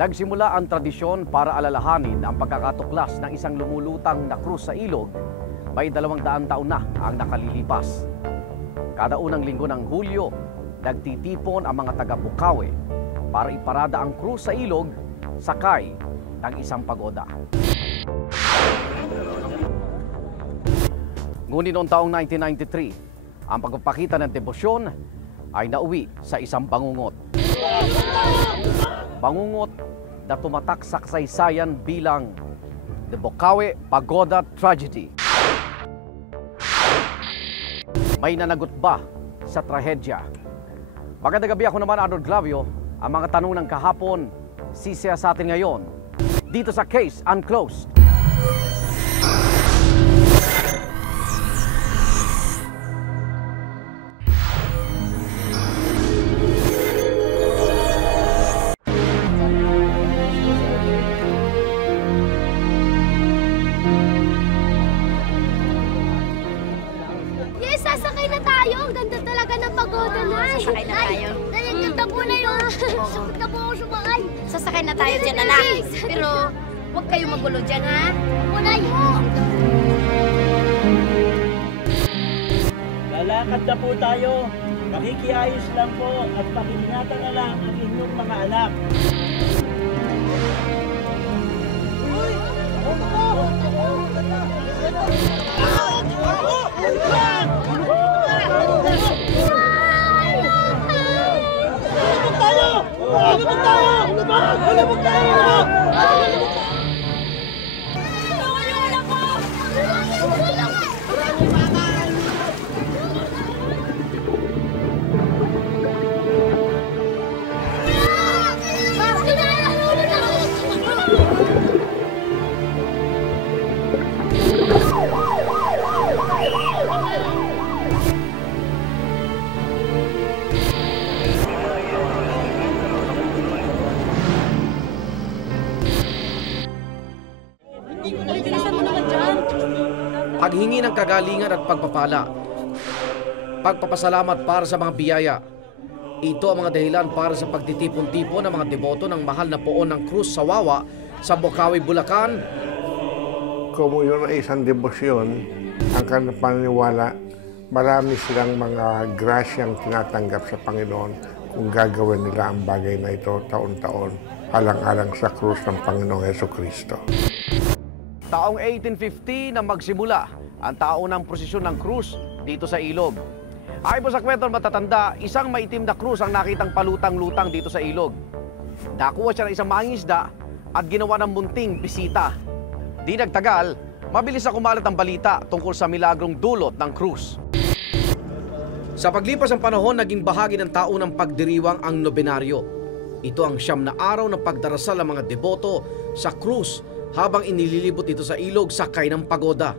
Nagsimula ang tradisyon para alalahanin ang pagkakatuklas ng isang lumulutang na krus sa ilog. May 200 taon na ang nakalilipas. Kada unang linggo ng Hulyo, nagtitipon ang mga taga-Bukawi para iparada ang krus sa ilog sakay ng isang pagoda. Ngunit noong taong 1993, ang pagpapakita ng debosyon ay nauwi sa isang bangungot. Bangungot na tumatak sa kasaysayan bilang The Bukawi Pagoda Tragedy. May nanagot ba sa trahedya? Magandang gabi, ako naman Arnold Glavio. Ang mga tanong ng kahapon, sisiya sa atin ngayon dito sa Case Unclosed. Sasakay na tayo. Ang ganda talaga ng pagoda na. Sasakay na tayo. Ganda po na yun. Sakit na po ako sumakay. Sasakay na tayo dyan, anak. Pero huwag kayong magulo dyan, ha? Munay po. Lalakad na po tayo. Makikiayos lang po at pakiingatan na lang ang inyong mga anak. Paghingi ng kagalingan at pagpapala. Pagpapasalamat para sa mga biyaya. Ito ang mga dahilan para sa pagtitipon-tipon ng mga deboto ng mahal na poon ng krus sa Wawa sa Bukawi, Bulacan. Kung yun ay isang debosyon, ang kanilang paniniwala, marami silang mga grasyang tinatanggap sa Panginoon kung gagawin nila ang bagay na ito taon-taon, alang-alang sa krus ng Panginoong Jesucristo. Taong 1850 na magsimula ang taunang prosesyon ng krus dito sa ilog. Ayon po sa kwento ng matatanda, isang maitim na krus ang nakitang palutang-lutang dito sa ilog. Nakuha siya ng isang mangingisda at ginawa ng munting bisita. Di nagtagal, mabilis na kumalat ang balita tungkol sa milagrong dulot ng krus. Sa paglipas ng panahon, naging bahagi ng taunang pagdiriwang ang nobenaryo. Ito ang 9 na araw ng pagdarasal ng mga deboto sa krus habang inililibot ito sa ilog sakay ng pagoda.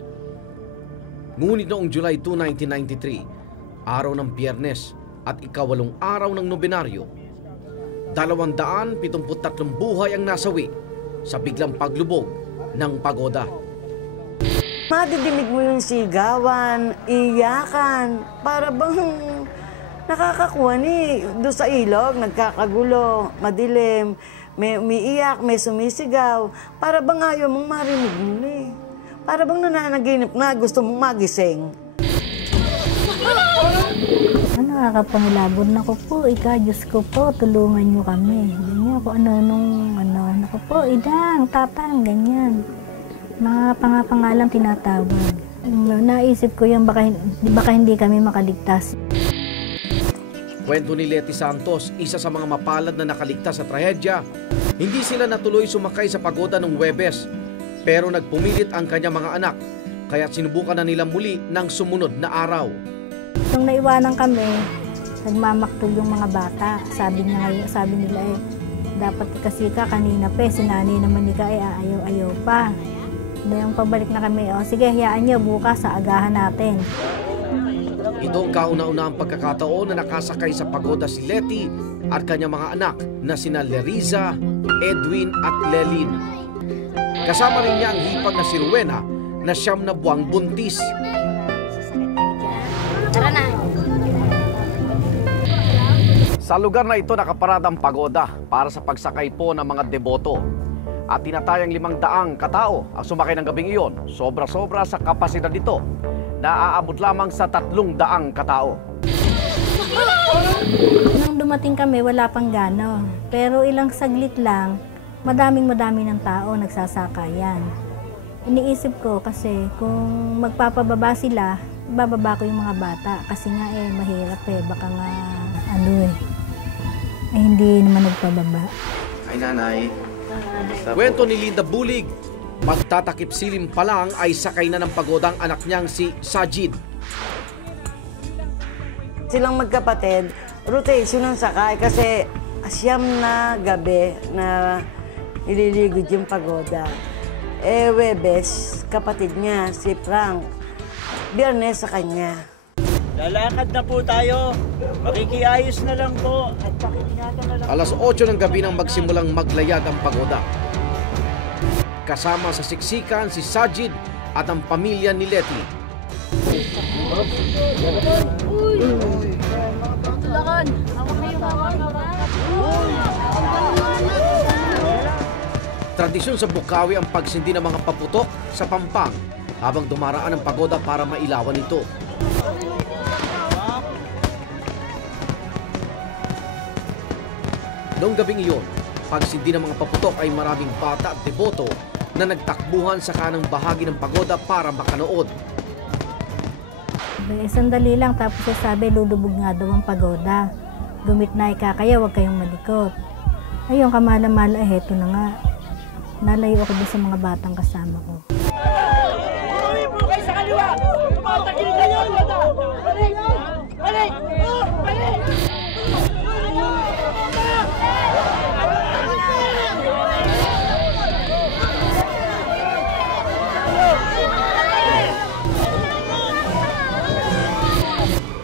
Ngunit noong July 2, 1993, araw ng Biyernes at ika-8 araw ng nobenaryo, 273 buhay ang nasawi sa biglang paglubog ng pagoda. Madidimig mo yung sigawan, iyakan, para bang nakakakuha ni doon sa ilog, nagkakagulo, madilim, may umiiyak, may sumisigaw, para bang ayaw mong marinig muli. Para bang nananaginip na gusto mong magising. Nakakapangilabot na ko po, Diyos ko po, tulungan niyo kami. Ganyan ko, ako po, idang, tapang, ganyan. Mga pangalang tinatawag. Naisip ko yan, baka hindi kami makaligtas. Kwento ni Leti Santos, isa sa mga mapalad na nakaligtas sa trahedya. Hindi sila natuloy sumakay sa pagoda ng Huwebes, pero nagpumilit ang kanyang mga anak, kaya sinubukan na nila muli ng sumunod na araw. Nung naiwanan kami, nagmamaktog yung mga bata. Sabi nila dapat kasi kanina pa, si nanay naman ni ayaw pa. Yung pabalik na kami, sige, hayaan niyo, bukas sa agahan natin. Ito ang kauna-unahang pagkakataon na nakasakay sa pagoda si Leti at kanyang mga anak na sina Leriza, Edwin at Lelin. Kasama rin niya ang hipag na si Rowena na 9 na buwang buntis. Tara na. Sa lugar na ito nakaparada ang pagoda para sa pagsakay po ng mga deboto. At tinatayang 500 katao ang sumakay ng gabing iyon. Sobra-sobra sa kapasidad nito na aabot lamang sa 300 katao. Nung dumating kami, wala pang gano. Pero ilang saglit lang, madami ng tao nagsasakayan. Iniisip ko kasi kung magpapababa sila, bababa ko yung mga bata. Kasi nga mahirap baka nga hindi naman nagpababa. Ay nanay. Kwento ni Linda Bulig, magtatakip silim pa lang ay sakay na ng pagoda ang anak niyang si Sajid. Silang magkapatid, rotation ang sakay kasi siyam na gabi na ililigod yung pagoda. Webes, kapatid niya, si Frank. Biyernes sa kanya. Lalakad na po tayo. Makikiayos na lang po at pakingatan na lang. Alas 8 ng gabi nang magsimulang maglayag ang pagoda. Kasama sa siksikan si Sajid at ang pamilya ni Leti. Tradisyon sa Bukawi ang pagsindi ng mga paputok sa pampang habang dumaraan ang pagoda para mailawan ito. Noong gabing iyon, pagsindi ng mga paputok ay maraming bata at deboto na nagtakbuhan sa kanang bahagi ng pagoda para makanood. Sandali lang tapos sabi lulubog nga daw ang pagoda. Gumit na kaya huwag kayong malikot. Ayun, kamala-mala, heto na nga. Nalayo ako sa mga batang kasama ko. Uy po kayo sa kaliwa! Tumatagil kayo! Balik! Balik! Balik!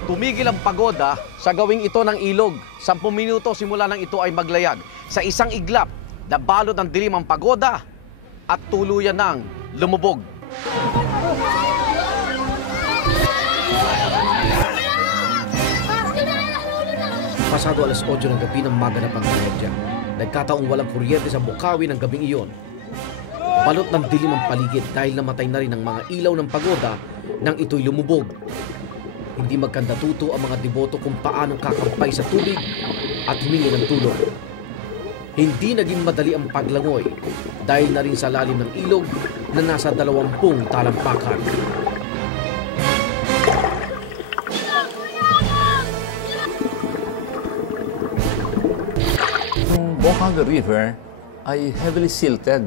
Tumigil ang pagoda sa gawing ito ng ilog. 10 minuto simula nang ito ay maglayag. Sa isang iglap, nabalot ng dilim ang pagoda at tuluyan ng lumubog. Pasado alas 8 ng gabi ng maganap ang trahedya. Nagkataong walang kuryente sa Bukawi ng gabing iyon. Balot ng dilim ang paligid dahil namatay na rin ang mga ilaw ng pagoda nang ito'y lumubog. Hindi magkandatuto ang mga deboto kung paanong kakampay sa tubig at humingi ng tulong. Hindi naging madali ang paglangoy dahil na rin sa lalim ng ilog na nasa 20 talampakan. Yung Bocanga River ay heavily silted.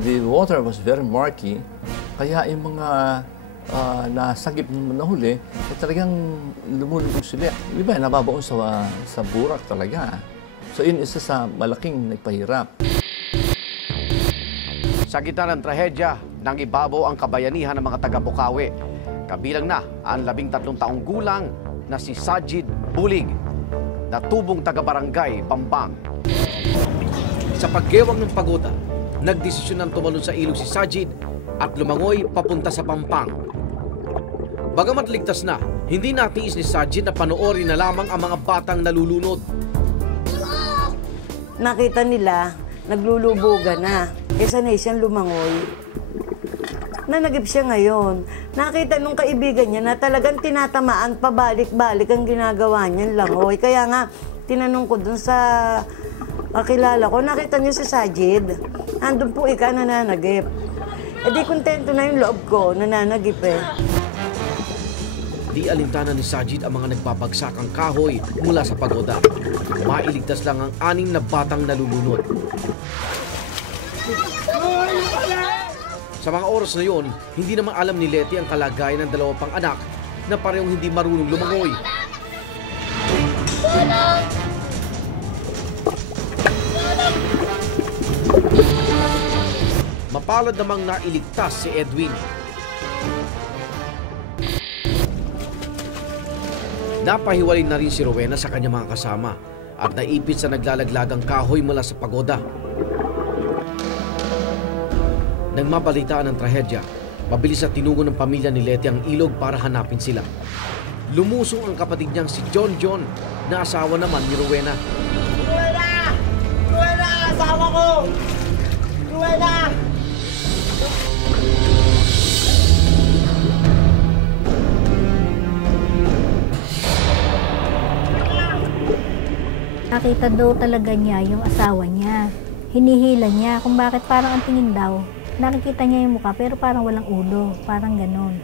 The water was very murky, kaya yung mga nasagip ng nahuli, talagang lumulubog sila. Di ba, nababaon sa burak talaga. So yun isa sa malaking nagpahirap. Sa gitna ng trahedya, nang ibabaw ang kabayanihan ng mga taga-Bukawi. Kabilang na ang 13 taong gulang na si Sajid Bulig, na tubong taga-barangay Bambang. Sa paggewang ng pagoda, nagdesisyon ng tumalon sa ilog si Sajid at lumangoy papunta sa Pampang. Bagamat ligtas na, hindi natiis ni Sajid na panoorin na lamang ang mga batang nalulunod. Nakita nila, naglulubugan na. Kesa na siyang lumangoy. Nanagip siya ngayon. Nakita nung kaibigan niya na talagang tinatamaan, pabalik-balik ang ginagawa niyang langoy. Kaya nga, tinanong ko dun sa kakilala ko, nakita niyo si Sajid. Andun po nananagip. E di kontento na yung loob ko, nananagip Di alintana ni Sajid ang mga nagbabagsakang kahoy mula sa pagoda. Mailigtas lang ang 6 na batang nalulunod. Sa mga oras na yon, hindi naman alam ni Leti ang kalagayan ng 2 pang anak na parehong hindi marunong lumangoy. Mapalad namang nailigtas si Edwin. Napahiwalay na rin si Rowena sa kanyang mga kasama at naipit sa naglalaglagang kahoy mula sa pagoda. Nang mabalitaan ang trahedya, mabilis na tinungo ng pamilya ni Leti ang ilog para hanapin sila. lumusong ang kapatid niyang si John na asawa naman ni Rowena. Rowena! Rowena! Asawa ko! Rowena! Nakita daw talaga niya yung asawa niya. Hinihila niya kung bakit parang ang tingin daw. Nakikita niya yung mukha pero parang walang ulo. Parang ganon.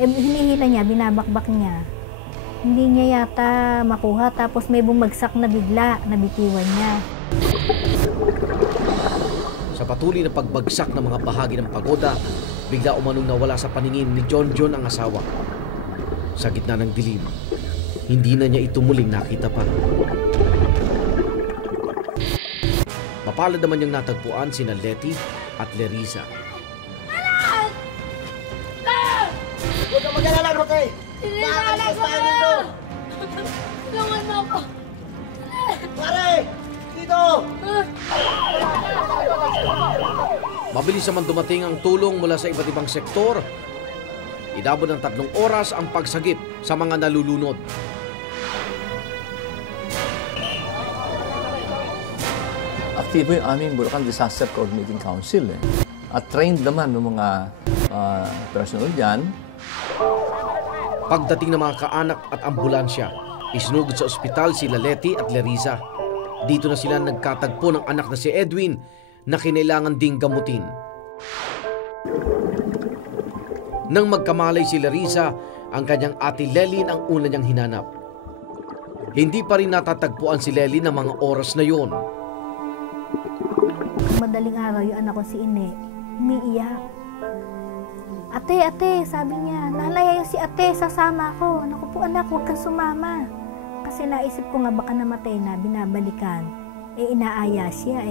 Hinihila niya, binabakbak niya. Hindi niya yata makuha tapos may bumagsak na bigla, nabitiwan niya. Sa patuloy na pagbagsak ng mga bahagi ng pagoda, bigla umanong nawala sa paningin ni John ang asawa. Sa gitna ng dilim, hindi na niya ito muling nakita pa. Mapalad naman niyang natagpuan sina Letty at Lerisa. Huwag ka mag-alala, Roque! Nakakalis tayo dito! Tulungan mo ako. Pare! Dito! Mabilis naman dumating ang tulong mula sa iba't ibang sektor. Inabot ng 3 oras ang pagsagip sa mga nalulunod. Aktibo yung aming Bulacan Disaster Coordinating Council. At trained naman ng mga personal dyan. Pagdating ng mga kaanak at ambulansya, isinugod sa ospital sila Letty at Lerisa. Dito na sila nagkatagpo ng anak na si Edwin na kinailangan ding gamutin. Nang magkamalay si Lerisa, ang kanyang ate Lelyn ang una niyang hinanap. Hindi pa rin natatagpuan si Lelyn ng mga oras na yon. Madaling araw yung anak ko si Ine, umiiyak. Ate, sabi niya, nanay si ate, sasama ako. Naku po anak, huwag kang sumama. Kasi naisip ko nga baka namatay na, binabalikan. Inaaya siya,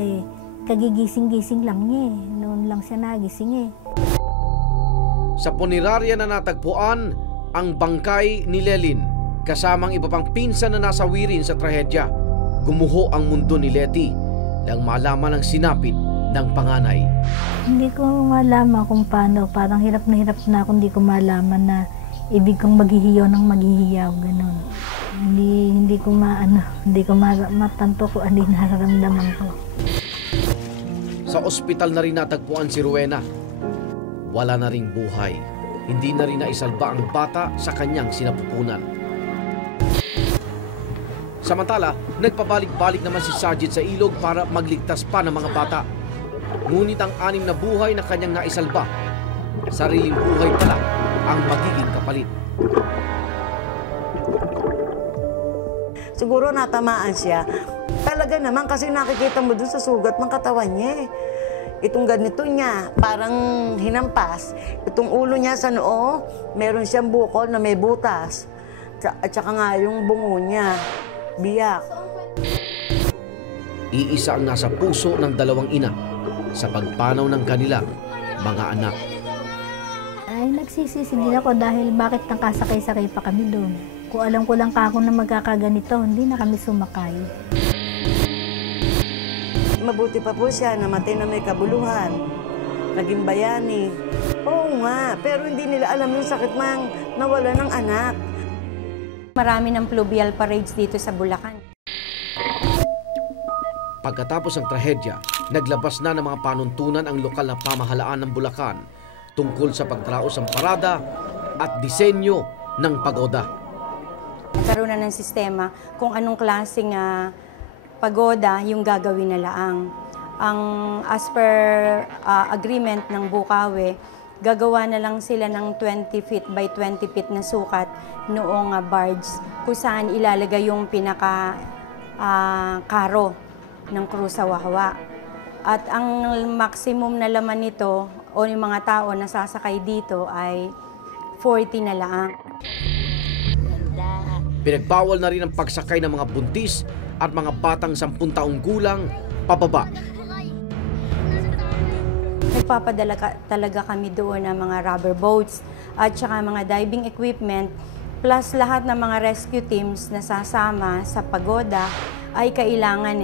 kagigising-gising lang niya Noon lang siya nagising Sa punerarya na natagpuan ang bangkay ni Lelyn, kasamang iba pang pinsan na nasawirin sa trahedya. Gumuho ang mundo ni Letty nang malaman ang sinapit ng panganay. Hindi ko malaman kung paano. Parang hirap na ako, hindi ko malaman na ibig kong maghihiyaw ng maghihiyaw, ganun. Hindi ko matanto kung ano yung nararamdaman ko. Sa ospital na rin natagpuan si Rowena. Wala na ring buhay. Hindi na rin naisalba ang bata sa kanyang sinapupunan. Samantala, nagpabalik-balik naman si Sajid sa ilog para magligtas pa ng mga bata. Ngunit ang 6 na buhay na kanyang naisalba, sariling buhay pala ang magiging kapalit. Siguro natamaan siya. Talaga naman kasi nakikita mo dun sa sugat ng katawan niya. Itong ganito niya, parang hinampas. Itong ulo niya sa noo, meron siyang bukol na may butas. At saka nga yung bungo niya, biyak. Iisa ang nasa puso ng 2 ina sa pagpanaw ng kanilang mga anak. Ay, nagsisisi din ako dahil bakit nakasakay-sakay pa kami doon. Kung alam ko lang kako na magkakaganito, hindi na kami sumakay. Mabuti pa po siya, namatay na may kabuluhan. Naging bayani. Oo nga, pero hindi nila alam yung sakit mang nawala ng anak. Marami ng fluvial parades dito sa Bulacan. Pagkatapos ng trahedya, naglabas na ng mga panuntunan ang lokal na pamahalaan ng Bulacan tungkol sa pagtraos ng parada at disenyo ng pagoda. Nagkaroon na ng sistema kung anong klaseng pagoda yung gagawin na laang. As per agreement ng Bukawi, gagawa na lang sila ng 20 feet by 20 feet na sukat noong barge kung saan ilalagay yung pinaka-karo ng krus sa Wawa. At ang maximum na laman nito o yung mga tao na sasakay dito ay 40 na lang. Pinagbawal na rin ang pagsakay ng mga buntis at mga batang 10 taong gulang pababa. Nagpapadala talaga kami doon ng mga rubber boats at saka mga diving equipment plus lahat ng mga rescue teams na sasama sa pagoda ay kailangan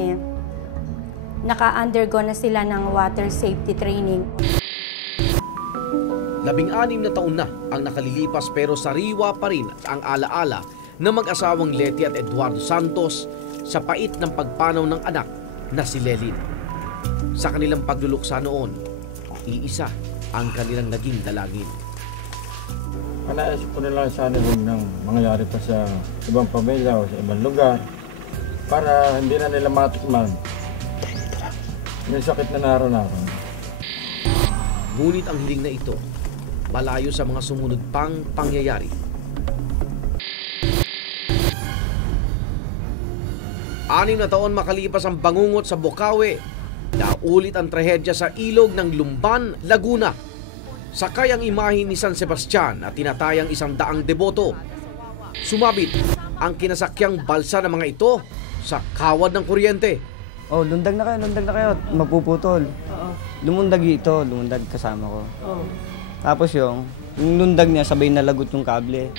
naka-undergo na sila ng water safety training. 16 na taon na ang nakalilipas pero sariwa pa rin ang alaala ng mag-asawang Leti at Eduardo Santos sa pait ng pagpanaw ng anak na si Lelyn. Sa kanilang pagluluksa noon, iisa ang kanilang naging dalangin. Panaisip ko na lang sana kung nang mangyayari pa sa ibang pamilya o sa ibang lugar para hindi na nila matikman yung sakit na naranasan. Ngunit ang hiling na ito, malayo sa mga sumunod pang pangyayari. 6 na taon makalipas ang bangungot sa Bocaue, naulit ang trahedya sa ilog ng Lumban, Laguna. Sakay ang imahe ni San Sebastian at tinatayang 100 deboto. Sumabit ang kinasakyang balsa ng mga ito sa kawad ng kuryente. Oh, lundag na kayo, mapuputol. Lumundag kasama ko. Tapos yung lundag niya, sabay nalagot yung kable.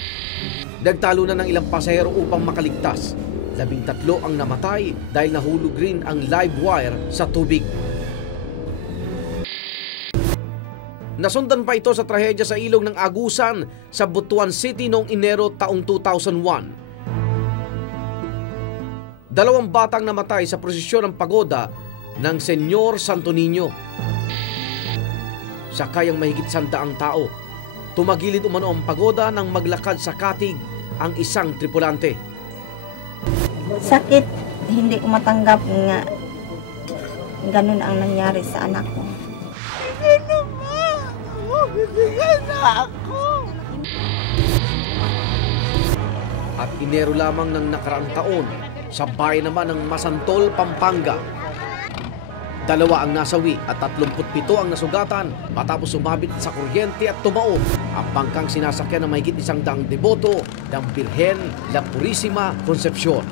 Nagtalo na ng ilang pasahero upang makaligtas. 13 ang namatay dahil nahulog rin ang live wire sa tubig. Nasundan pa ito sa trahedya sa ilog ng Agusan sa Butuan City noong Enero taong 2001. 2 batang namatay sa prosesyon ng pagoda ng Senyor Santo Niño. Sakay ang mahigit 100 tao. Tumagilid umano ang pagoda nang maglakad sa katig ang isang tripulante. Sakit, hindi ko matanggap nga ganun ang nangyari sa anak ko. At Enero lamang ng nakaraang taon, sa bayan naman ng Masantol, Pampanga. 2 ang nasawi at 37 ang nasugatan matapos sumabit sa kuryente at tumao ang bangkang sinasakyan ng mahigit 100 deboto ng Birhen La Purisima Concepcion.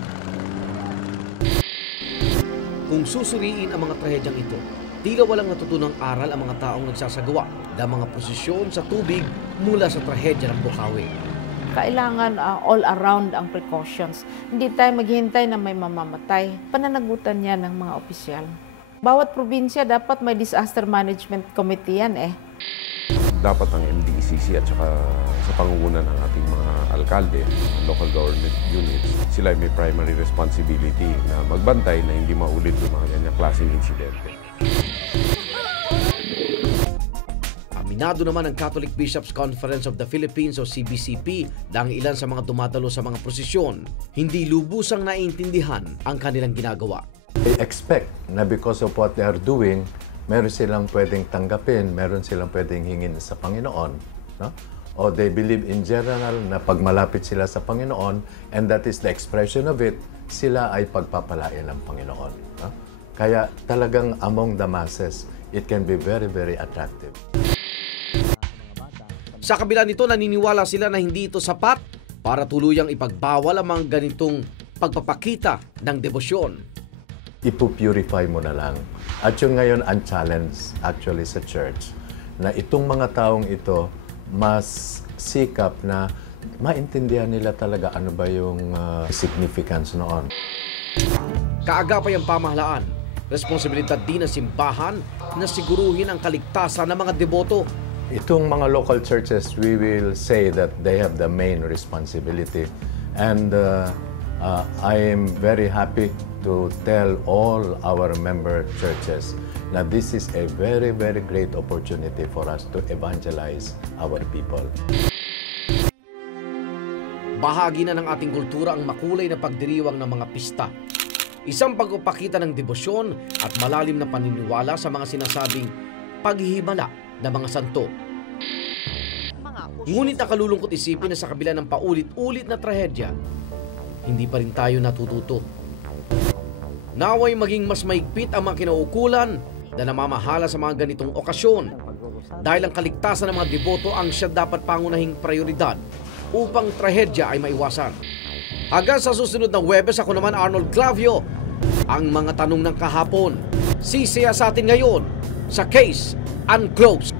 Kung susuriin ang mga trahedyang ito, tila walang natutunang aral ang mga taong nagsasagawa ng mga prosesyon sa tubig mula sa trahedya ng Bocaue. Kailangan all around ang precautions. Hindi tayo maghihintay na may mamamatay. Pananagutan yan ng mga opisyal. Bawat probinsya dapat may disaster management committee yan eh. Dapat ang MDECC at saka sa pangunguna ng ating mga alkalde, local government units, sila may primary responsibility na magbantay na hindi maulit yung mga ganyang klaseng insidente. Aminado naman ang Catholic Bishops' Conference of the Philippines o CBCP na ang ilan sa mga dumadalo sa mga prosesyon hindi lubusang naiintindihan ang kanilang ginagawa. They expect na because of what they are doing, meron silang pwedeng tanggapin, meron silang pwedeng hingin sa Panginoon. No? O they believe in general na pag malapit sila sa Panginoon, and that is the expression of it, sila ay pagpapalain ng Panginoon. No? Kaya talagang among the masses, it can be very, very attractive. Sa kabila nito, naniniwala sila na hindi ito sapat para tuluyang ipagbawal ang mga ganitong pagpapakita ng debosyon. Ipupurify mo na lang. At yung ngayon ang challenge actually sa church, na itong mga taong ito, mas sikap na maintindihan nila talaga ano ba yung significance noon. Kaagapay ang pamahalaan, responsibilidad din ng simbahan na siguruhin ang kaligtasan ng mga deboto. Itong mga local churches, we will say that they have the main responsibility. And I am very happy to tell all our member churches na this is a very, very great opportunity for us to evangelize our people. Bahagi na ng ating kultura ang makulay na pagdiriwang ng mga pista. Isang pagpapakita ng debosyon at malalim na paniniwala sa mga sinasabing paghihimala ng mga santo. Ngunit nakalulungkot isipin na sa kabila ng paulit-ulit na trahedya, hindi pa rin tayo natututo. Naway maging mas maigpit ang mga kinaukulan na namamahala sa mga ganitong okasyon dahil ang kaligtasan ng mga deboto ang siya dapat pangunahing prioridad upang trahedya ay maiwasan. Hanggang sa susunod na Huwebes, ako naman Arnold Clavio, ang mga tanong ng kahapon, sisiya sa atin ngayon sa Case Unclosed.